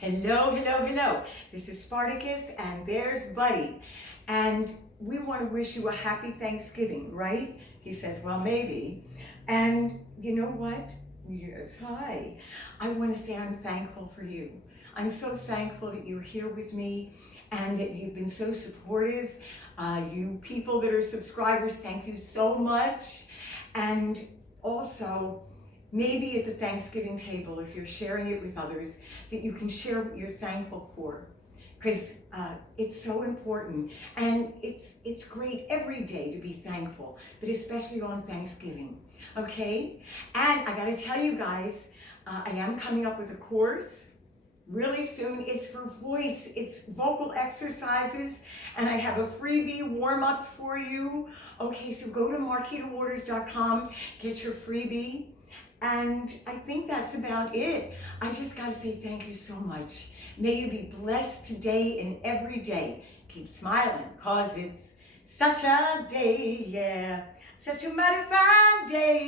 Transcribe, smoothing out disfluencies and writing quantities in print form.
Hello, hello, hello. This is Spartacus and there's Buddy. And we want to wish you a happy Thanksgiving, right? He says, well, maybe. And you know what? Yes, hi. I want to say I'm thankful for you. I'm so thankful that you're here with me and that you've been so supportive. You people that are subscribers, thank you so much. And also, maybe at the Thanksgiving table, if you're sharing it with others, that you can share what you're thankful for. Because it's so important. And it's great every day to be thankful, but especially on Thanksgiving. Okay? And I gotta tell you guys, I am coming up with a course really soon. It's for voice, it's vocal exercises, and I have a freebie warm-ups for you. Okay, so go to marquitawaters.com, get your freebie. And I think that's about it. I just gotta say thank you so much. May you be blessed today and every day. Keep smiling, cause it's such a day, yeah. Such a mighty fine day.